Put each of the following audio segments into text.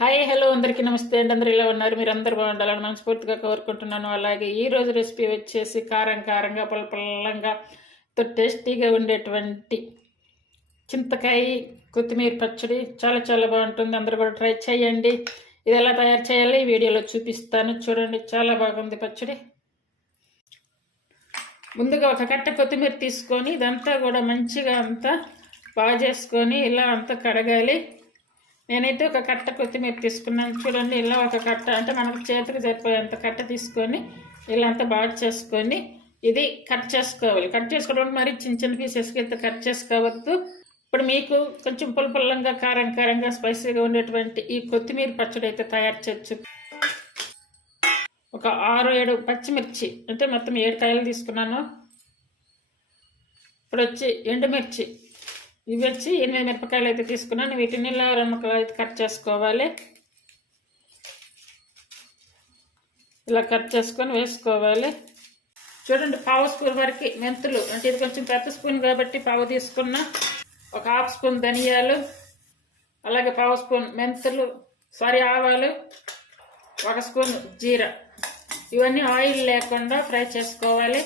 Hi hello అందరికీ నమస్తే అండి. అందరూ ఇలా ఉన్నారు? మీరు అందరు బాగుండాలని మనస్ఫూర్తిగా కోరుకుంటున్నాను. అలాగే ఈ రోజు రెసిపీ వచ్చేసి కారం కారంగా పుల్ల టేస్టీగా ఉండేటువంటి చింతకాయ కొత్తిమీర పచ్చడి చాలా చాలా బాగుంటుంది. అందరూ కూడా ట్రై చేయండి. ఇది ఎలా తయారు చేయాలి? ఈ వీడియోలో చూపిస్తాను. చూడండి చాలా బాగుంది పచ్చడి. ముందుగా ఒక కట్ట కొత్తిమీర తీసుకొని ఇదంతా కూడా మంచిగా అంతా బాగా చేసుకొని ఇలా అంతా కడగాలి. నేనైతే ఒక కట్ట కొత్తిమీర తీసుకున్నాను. చూడండి ఇలా ఒక కట్ట అంటే మనకు చేతికి సరిపోయేంత కట్ట తీసుకొని ఇలా అంతా బాగా చేసుకొని ఇది కట్ చేసుకోవాలి. కట్ చేసుకోవడం మరి చిన్న చిన్న పీసెస్కి అయితే కట్ చేసుకోవద్దు. ఇప్పుడు మీకు కొంచెం పుల్ల కారం కారంగా స్పైసీగా ఉండేటువంటి ఈ కొత్తిమీర పచ్చడి అయితే తయారు చేయొచ్చు. ఒక ఆరు ఏడు పచ్చిమిర్చి అంటే మొత్తం ఏడు కాయలు తీసుకున్నాను. ఇప్పుడు వచ్చి ఎండుమిర్చి. ఇవి వచ్చి ఎనిమిది మిరపకాయలు అయితే తీసుకున్నాను. వీటిని ఇలా ముక్కలు అయితే కట్ చేసుకోవాలి. ఇలా కట్ చేసుకొని వేసుకోవాలి. చూడండి పావు స్పూన్ వరకు మెంతులు. అంటే ఇది కొంచెం పెద్ద స్పూన్ కాబట్టి పావు తీసుకున్న ఒక హాఫ్ స్పూన్ ధనియాలు అలాగే పావు స్పూన్ మెంతులు సారీ ఆవాలు ఒక స్పూన్ జీరా. ఇవన్నీ ఆయిల్ లేకుండా ఫ్రై చేసుకోవాలి.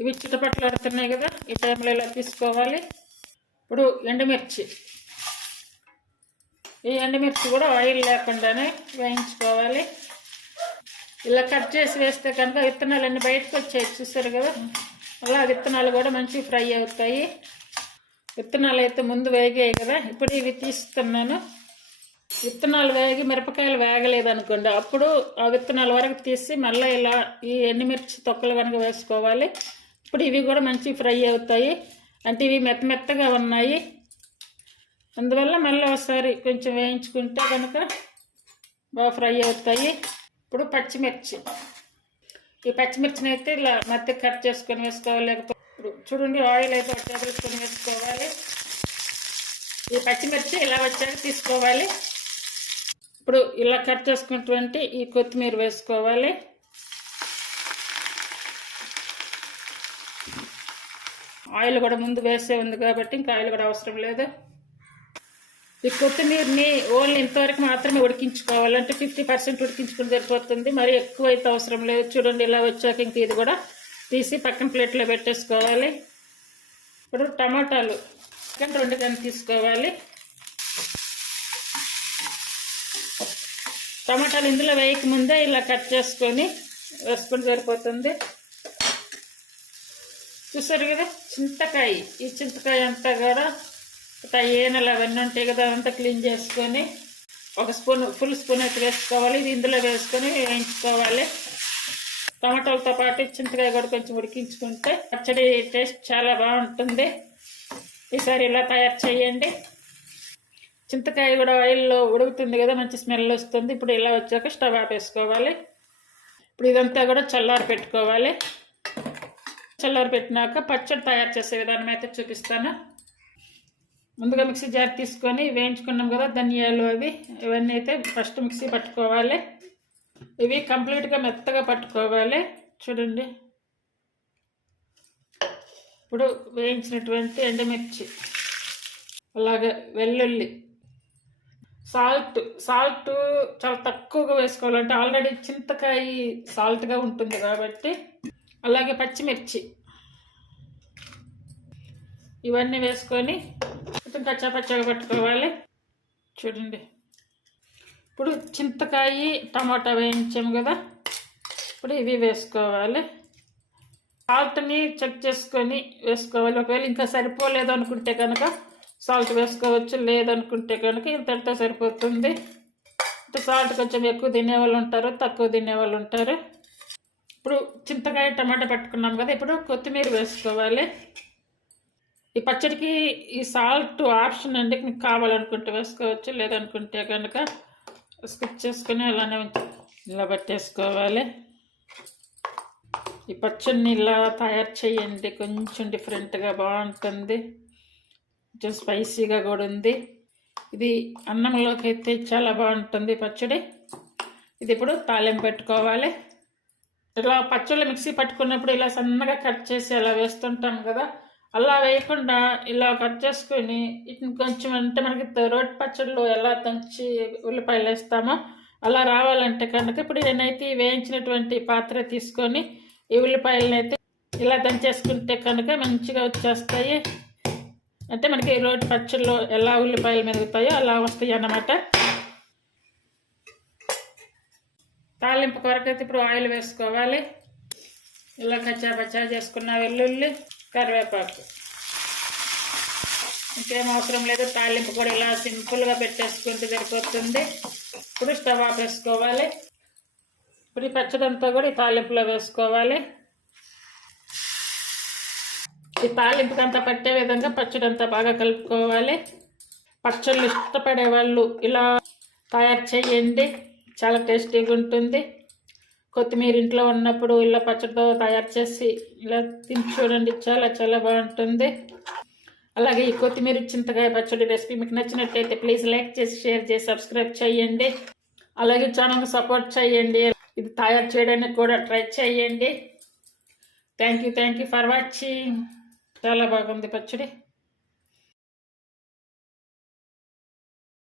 ఇవి చిటపట్లు పడుతున్నాయి కదా ఈ టైంలో ఇలా తీసుకోవాలి. ఇప్పుడు ఎండుమిర్చి. ఈ ఎండుమిర్చి కూడా ఆయిల్ లేకుండానే వేయించుకోవాలి. ఇలా కట్ చేసి వేస్తే కనుక విత్తనాలన్నీ బయటకు వచ్చాయి. చూసారు కదా? అలా విత్తనాలు కూడా మంచి ఫ్రై అవుతాయి. విత్తనాలు అయితే ముందు వేగాయి కదా? ఇప్పుడు ఇవి తీస్తున్నాను. విత్తనాలు వేగి మిరపకాయలు వేగలేదు అనుకోండి. అప్పుడు ఆ విత్తనాల వరకు తీసి మళ్ళీ ఇలా ఈ ఎండుమిర్చి తొక్కలు కనుక వేసుకోవాలి. ఇప్పుడు ఇవి కూడా మంచి ఫ్రై అవుతాయి. అంటే ఇవి మెత్త మెత్తగా ఉన్నాయి. అందువల్ల మళ్ళీ ఒకసారి కొంచెం వేయించుకుంటే కనుక బాగా ఫ్రై అవుతాయి. ఇప్పుడు పచ్చిమిర్చి. ఈ పచ్చిమిర్చిని అయితే ఇలా మధ్య కట్ చేసుకొని వేసుకోవాలి. లేకపోతే ఇప్పుడు చూడండి ఆయిల్ అయితే వచ్చేసుకొని వేసుకోవాలి. ఈ పచ్చిమిర్చి ఇలా వచ్చాక తీసుకోవాలి. ఇప్పుడు ఇలా కట్ చేసుకున్నటువంటి ఈ కొత్తిమీర వేసుకోవాలి. ఆయిల్ కూడా ముందు వేసే ఉంది కాబట్టి ఇంకా ఆయిల్ కూడా అవసరం లేదు. ఈ కొత్తిమీరని ఓన్లీ ఇంతవరకు మాత్రమే ఉడికించుకోవాలంటే ఫిఫ్టీ పర్సెంట్ ఉడికించుకుని సరిపోతుంది. మరి ఎక్కువ అయితే అవసరం లేదు. చూడండి ఇలా వచ్చాక ఇంక ఇది కూడా తీసి పక్కన ప్లేట్లో పెట్టేసుకోవాలి. ఇప్పుడు టమాటాలు చికెన్ రెండు కానీ తీసుకోవాలి. టమాటాలు ఇందులో వేయక ముందే ఇలా కట్ చేసుకొని వేసుకొని సరిపోతుంది. చూసారు కదా చింతకాయ. ఈ చింతకాయ అంతా కూడా ఏనలు అవన్నీ ఉంటాయి కదా అంతా క్లీన్ చేసుకొని ఒక స్పూన్ ఫుల్ స్పూన్ అయితే వేసుకోవాలి. ఇది ఇందులో వేసుకొని వేయించుకోవాలి. టమాటాలతో పాటు చింతకాయ కూడా కొంచెం ఉడికించుకుంటే పచ్చడి టేస్ట్ చాలా బాగుంటుంది. ఈసారి ఇలా తయారు చేయండి. చింతకాయ కూడా ఆయిల్లో ఉడుకుతుంది కదా మంచి స్మెల్ వస్తుంది. ఇప్పుడు ఇలా వచ్చాక స్టవ్ ఆపేసుకోవాలి. ఇప్పుడు ఇదంతా కూడా చల్లారి పెట్టుకోవాలి. చల్లారి పెట్టినాక పచ్చడి తయారు చేసే విధానం అయితే చూపిస్తాను. ముందుగా మిక్సీ జార్ తీసుకొని వేయించుకున్నాం కదా ధనియాలు అవి ఇవన్నీ అయితే ఫస్ట్ మిక్సీ పట్టుకోవాలి. ఇవి కంప్లీట్గా మెత్తగా పట్టుకోవాలి. చూడండి. ఇప్పుడు వేయించినటువంటి ఎండుమిర్చి అలాగే వెల్లుల్లి సాల్ట్ సాల్ట్ చాలా తక్కువగా వేసుకోవాలంటే ఆల్రెడీ చింతకాయ సాల్ట్గా ఉంటుంది కాబట్టి అలాగే పచ్చిమిర్చి. ఇవన్నీ వేసుకొని కొంచెం కచ్చా పచ్చగా పట్టుకోవాలి. చూడండి. ఇప్పుడు చింతకాయ టమాటా వేయించాము కదా. ఇప్పుడు ఇవి వేసుకోవాలి. సాల్ట్ని చెక్ చేసుకొని వేసుకోవాలి. ఒకవేళ ఇంకా సరిపోలేదు అనుకుంటే కనుక సాల్ట్ వేసుకోవచ్చు. లేదనుకుంటే కనుక ఇంతటితో సరిపోతుంది. సాల్ట్ కొంచెం ఎక్కువ తినేవాళ్ళు ఉంటారు తక్కువ తినేవాళ్ళు ఉంటారు. ఇప్పుడు చింతకాయ టమాటా పట్టుకున్నాం కదా ఇప్పుడు కొత్తిమీర వేసుకోవాలి. ఈ పచ్చడికి ఈ సాల్ట్ ఆప్షన్ అండి మీకు కావాలనుకుంటే వేసుకోవచ్చు లేదనుకుంటే కనుక స్కిప్ చేసుకుని అలానే ఇలా పట్టేసుకోవాలి. ఈ పచ్చడిని ఇలా తయారు చేయండి కొంచెం డిఫరెంట్గా బాగుంటుంది. కొంచెం స్పైసీగా కూడా ఉంది. ఇది అన్నంలోకి అయితే చాలా బాగుంటుంది పచ్చడి. ఇది ఇప్పుడు తాలింపు పెట్టుకోవాలి. ఇలా పచ్చళ్ళు మిక్సీ పట్టుకున్నప్పుడు ఇలా సన్నగా కట్ చేసి అలా వేస్తుంటాం కదా అలా వేయకుండా ఇలా కట్ చేసుకొని వీటిని కొంచెం అంటే మనకి రోటి పచ్చళ్ళు ఎలా దంచి ఉల్లిపాయలు వేస్తామో అలా రావాలంటే కనుక ఇప్పుడు నేనైతే వేయించినటువంటి పాత్ర తీసుకొని ఈ ఉల్లిపాయలను అయితే ఇలా దంచేసుకుంటే కనుక మంచిగా వచ్చేస్తాయి. అంటే మనకి రోటి పచ్చళ్ళు ఎలా ఉల్లిపాయలు మెరుగుతాయో అలా వస్తాయి అన్నమాట. తాలింపు కొరకు అయితే ఇప్పుడు ఆయిల్ వేసుకోవాలి. ఇలా కచ్చా పచ్చా చేసుకున్న వెల్లుల్లి కరివేపాకు. ఇంకేం అవసరం లేదు తాలింపు కూడా ఇలా సింపుల్గా పెట్టేసుకుంటే సరిపోతుంది. ఇప్పుడు స్టవ్ ఆఫ్ వేసుకోవాలి ఇప్పుడు ఈ పచ్చడంతా కూడా ఈ తాలింపులో వేసుకోవాలి. ఈ తాలింపుకంతా పట్టే విధంగా పచ్చడంతా బాగా కలుపుకోవాలి. పచ్చళ్ళు ఇష్టపడే వాళ్ళు ఇలా తయారు చేయండి. చాలా టేస్టీగా ఉంటుంది. కొత్తిమీర ఇంట్లో ఉన్నప్పుడు ఇలా పచ్చడితో తయారు చేసి ఇలా తిని చూడండి. చాలా చాలా బాగుంటుంది. అలాగే ఈ కొత్తిమీర చింతకాయ పచ్చడి రెసిపీ మీకు నచ్చినట్టయితే ప్లీజ్ లైక్ చేసి షేర్ చేసి సబ్స్క్రైబ్ చేయండి. అలాగే ఛానల్కి సపోర్ట్ చేయండి. ఇది తయారు చేయడానికి కూడా ట్రై చేయండి. Thank you thank you for watching. చాలా బాగుంది పచ్చడి.